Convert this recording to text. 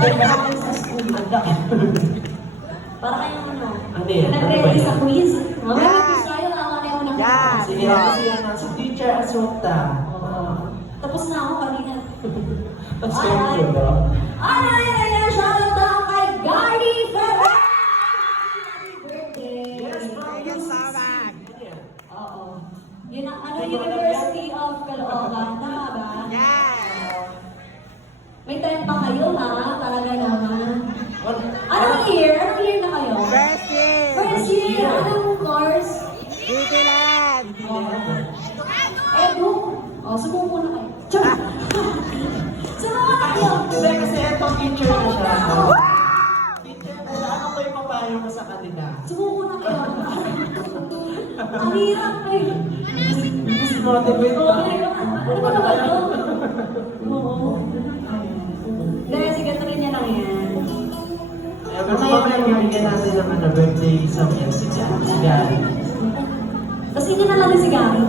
kayong sa school. Para kayong ano? Ano yan? Nag-ready sa quiz. Mamaya may quiz tayo, nakakareho ng Sige, kasi yan ang si Teacher Asunta. Tapos na ako kanina. Ang swerte ba? Ay, shoutout daw kay Gary Ferrer! Happy birthday! Yes, thank you so much. Oo. Yun ang ano, University of Caloocan. Tama ba? May time pa kayo ha? Talaga naman. Anong year? Anong year na kayo? First year. First year! Anong course? Vigilant. Edu. Sumuko na kayo. Char! Sumuko na kayo! Hindi, kasi etong teacher na siya. Teacher na siya. Ano ko yung papayo mo sa kanila? Sumuko na kayo. Ang hirap eh. Mas motivate Oo, ka. ano ba naman to? Oo. Dahil sige, tuloy niya lang yan. Pero mamaya bibigyan natin ng birthday sa si Gary. Tapos hindi na lang din si Gary.